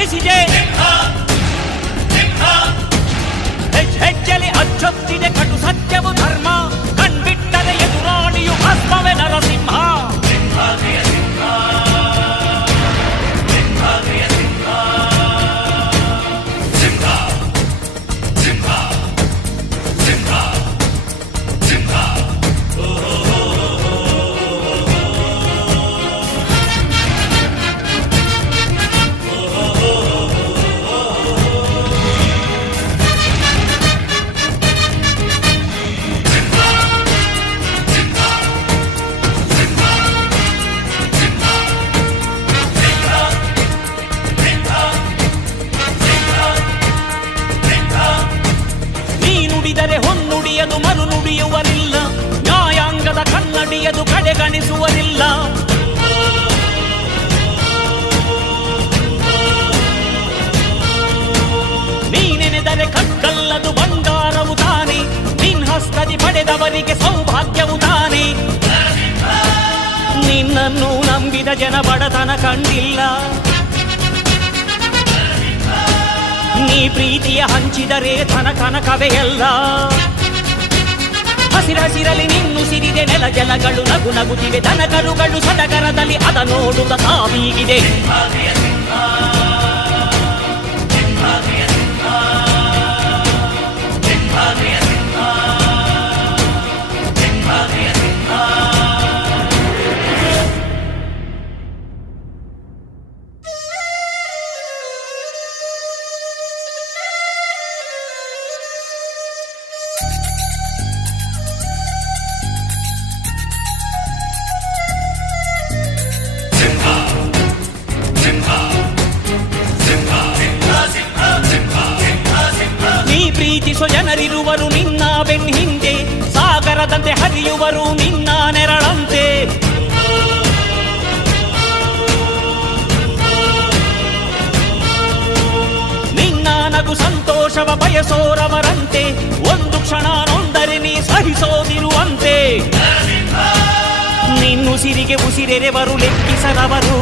ಗರ್ಜಿಸಿದೆ. ಹೆಜ್ಜೆಲಿ ಅಚ್ಚೊತ್ತಿದೆ ಕಟು ಸತ್ಯವು ಧರ್ಮ, ಕಣ್ಬಿಟ್ಟರೆ ಎದುರಾಳಿಯು ಭಸ್ಮವೇ ನರಸಿಂಹ. ಹೊನ್ನುಡಿಯದು ಮರು ನುಡಿಯುವರಿಲ್ಲ, ನ್ಯಾಯಾಂಗದ ಕನ್ನಡಿಯದು ಕಡೆಗಣಿಸುವರಿಲ್ಲ. ನೀನೆನೆದರೆ ಕಕ್ಕಲ್ಲದು ಬಂಗಾರವು ತಾನೆ, ನಿನ್ ಹಸ್ತದಿ ಪಡೆದವರಿಗೆ ಸೌಭಾಗ್ಯವು ತಾನೆ. ನಿನ್ನನ್ನು ನಂಬಿದ ಜನ ಬಡತನ ಕಂಡಿಲ್ಲ, ನೀ ಪ್ರೀತಿಯ ಹಂಚಿದರೆ ಧನ ಕನಕವೇ ಎಲ್ಲ. ಹಸಿರಸಿರಲಿ ನಿನ್ನು ಸಿರಿದೆ ನೆಲ ಜಲಗಳು ನಗು ನಗುತ್ತಿವೆ, ದನಕರುಗಳು ಸಡಗರದಲ್ಲಿ ಅದ ನೋಡುತ್ತ ತಾವೀಗಿದೆ. ಪ್ರೀತಿಸೋ ಜನರಿರುವರು ನಿನ್ನ ಬೆನ್ ಹಿಂದೆ, ಸಾಗರದಂತೆ ಹರಿಯುವರು ನಿನ್ನ ನೆರಳಂತೆ. ನಿನ್ನ ನಗು ಸಂತೋಷವ ಬಯಸೋರವರಂತೆ, ಒಂದು ಕ್ಷಣ ನೊಂದರೆ ನೀ ಸಹಿಸೋದಿರುವಂತೆ. ನಿನ್ನುಸಿರಿಗೆ ಉಸಿರೆರೆವರು ಲೆಕ್ಕಿಸದವರು.